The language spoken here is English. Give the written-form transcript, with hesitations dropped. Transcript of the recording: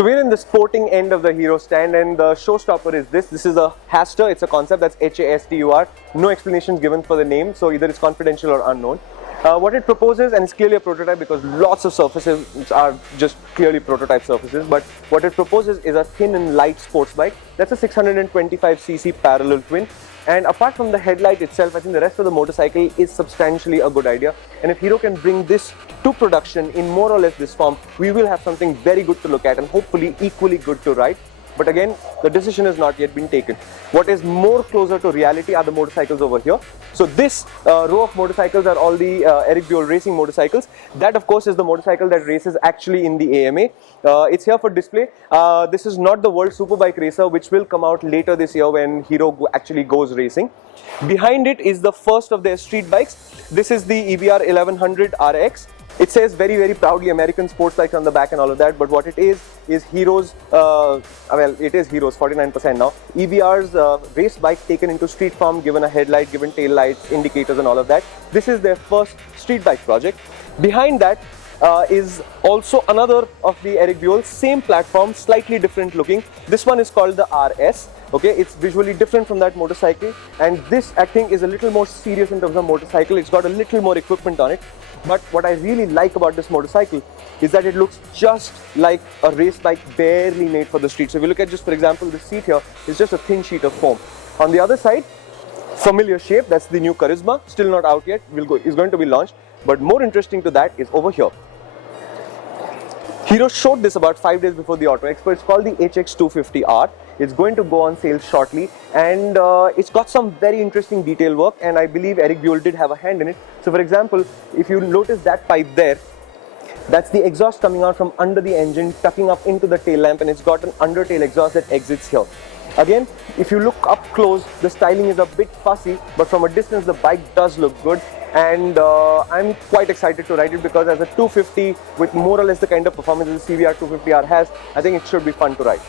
So we're in the sporting end of the Hero stand, and the showstopper is this. This is a Hastur. It's a concept, that's Hastur. No explanations given for the name, so either it's confidential or unknown. What it proposes, and it's clearly a prototype because lots of surfaces are just clearly prototype surfaces, but what it proposes is a thin and light sports bike. That's a 625cc parallel twin. And apart from the headlight itself, I think the rest of the motorcycle is substantially a good idea. And if Hero can bring this to production in more or less this form, we will have something very good to look at and hopefully equally good to ride. But again, the decision has not yet been taken. What is more closer to reality are the motorcycles over here. So this row of motorcycles are all the Eric Buell racing motorcycles. That of course is the motorcycle that races actually in the AMA. It's here for display. This is not the World Superbike Racer, which will come out later this year when Hero actually goes racing. Behind it is the first of their street bikes. This is the EBR 1100 RX. It says very, very proudly American sports bikes on the back and all of that, but what it is Hero's, well, it is Hero's 49% now. EBR's race bike taken into street form, given a headlight, given tail lights, indicators and all of that. This is their first street bike project. Behind that is also another of the Eric Buell, same platform, slightly different looking. This one is called the RS. Okay, it's visually different from that motorcycle, and this I think is a little more serious in terms of motorcycle. It's got a little more equipment on it. But what I really like about this motorcycle is that it looks just like a race bike barely made for the street. So if you look at just, for example, the seat here is just a thin sheet of foam. On the other side, familiar shape, that's the new Charisma, still not out yet, is going to be launched. But more interesting to that is over here. Hero showed this about 5 days before the Auto Expo. It's called the HRX250. It's going to go on sale shortly, and it's got some very interesting detail work, and I believe Eric Buell did have a hand in it. So for example, if you notice that pipe there, that's the exhaust coming out from under the engine, tucking up into the tail lamp, and it's got an undertail exhaust that exits here. Again, if you look up close, the styling is a bit fussy, but from a distance the bike does look good. And I'm quite excited to ride it because as a 250 with more or less the kind of performance that the CBR 250R has, I think it should be fun to ride.